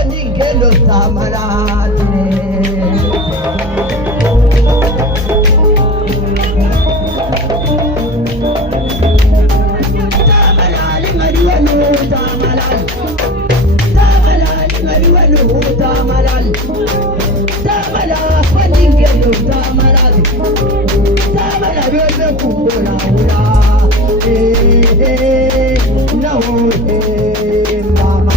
Poningelo Samaratine. Tamalali Mariwanu Tamalal. Tamalali Mariwanu Tamalal. Tamala Poningelo Samarat. Tamala Rose Kundona Ula. No, mama.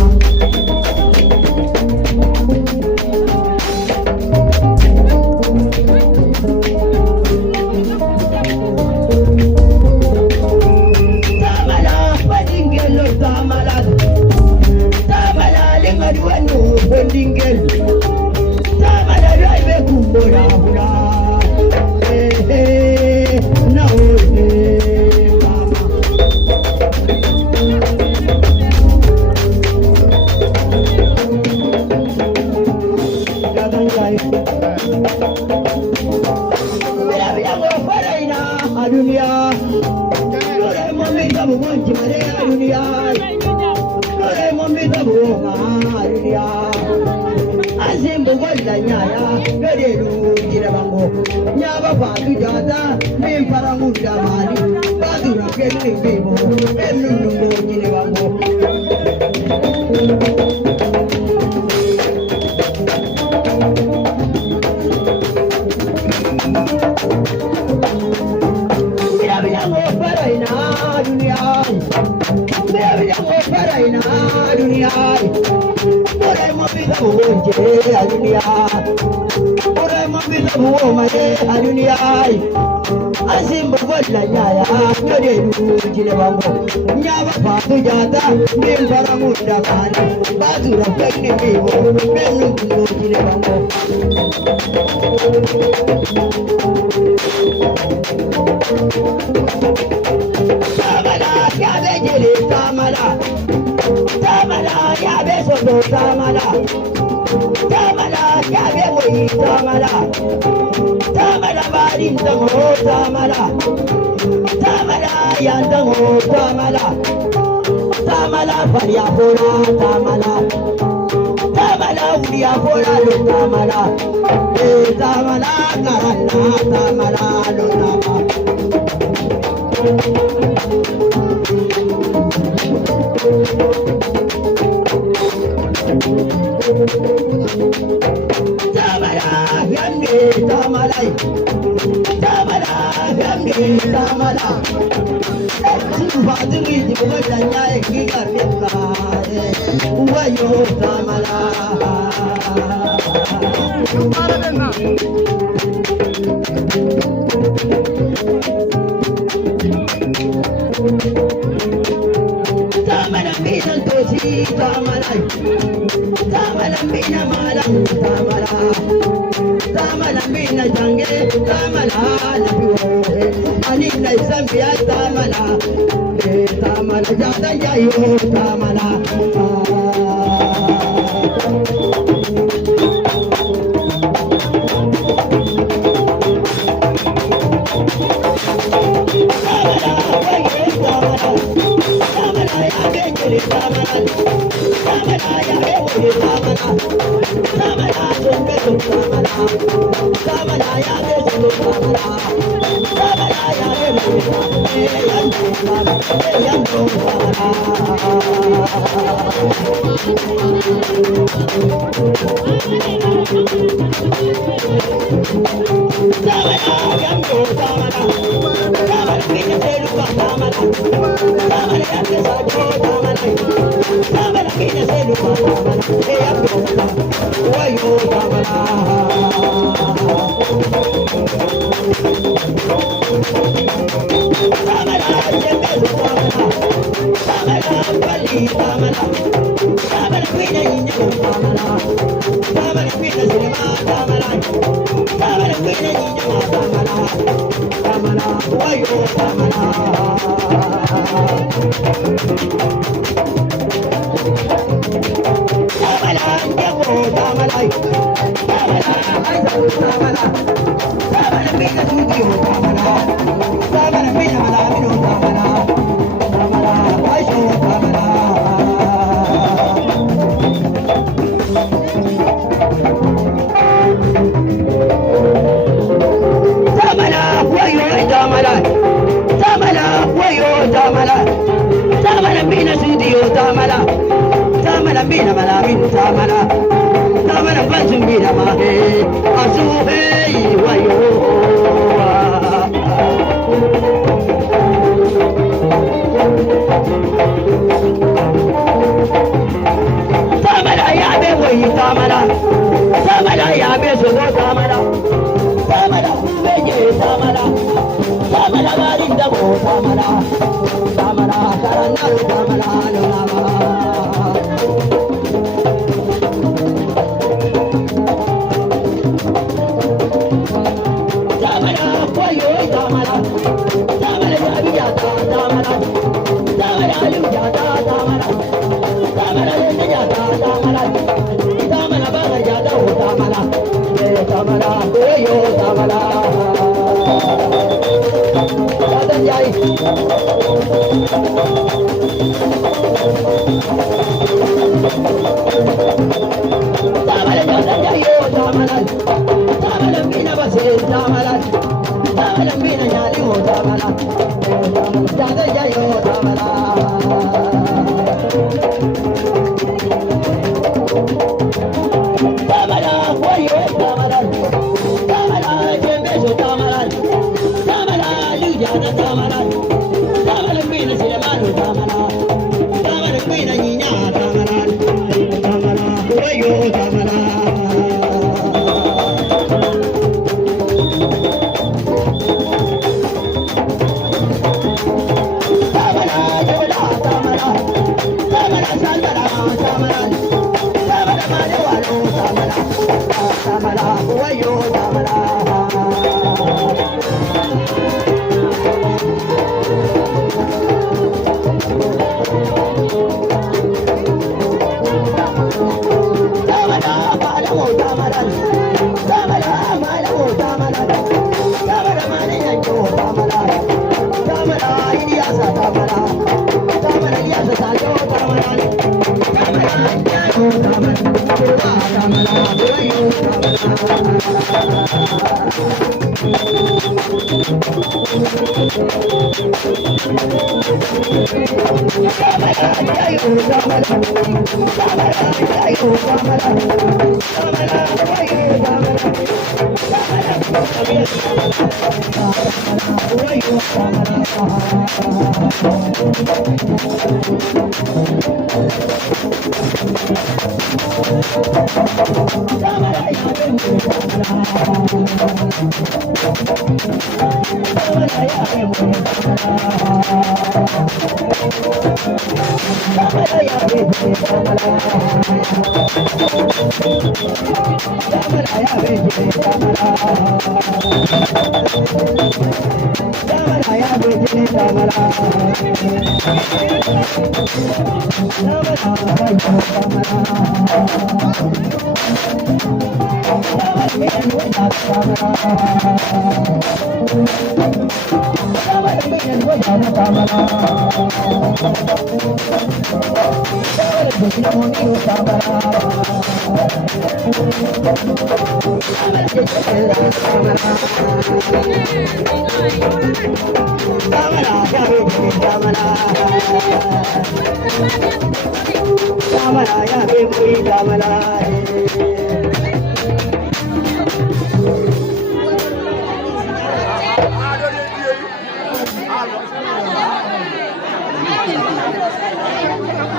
Bendingel, tamala raibe kumbora hula, na mama. Kadang lai, biar aku faraina dunia, lore mami tabu manci mare dunia, lore mami tabu dunia. Azimbu wala nyaya gaderu jirabango nyaba fatu jada min paramunda mali badura kenne bebo ennungo jirabango biabiango paraina dunia biabiango paraina dunia Bonje adunia, ore mambila buomaye adunia. Azimbu wala nyaya gaderu jirabango nyaba fatu jada min paramunda mali badura kenne bebo ennungo jirabango Tamala yabe jele tamala Tamala yabe soto tamala Tamala yabe woi tamala Tamala barin tango tamala Tamala yantango tamala Tamala faria fora tamala Tamala uria fora lo tamala Tamala karana tamala lo tamala Tamala yande tamalai Tamala yande tamala Siva dingi jibo janya giga meka Wayo tamala Tamala mina tosi tamalai Tamala mina malam tamala Tamala mina jange tamala nabiwo ani na zambia tamala tamala jada yayo tamala tamala pansumbira mahe asuhe wayo tamala ya be wai tamala ya be so tamala beje tamala barinda mo tamala karana tamala lama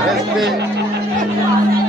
Este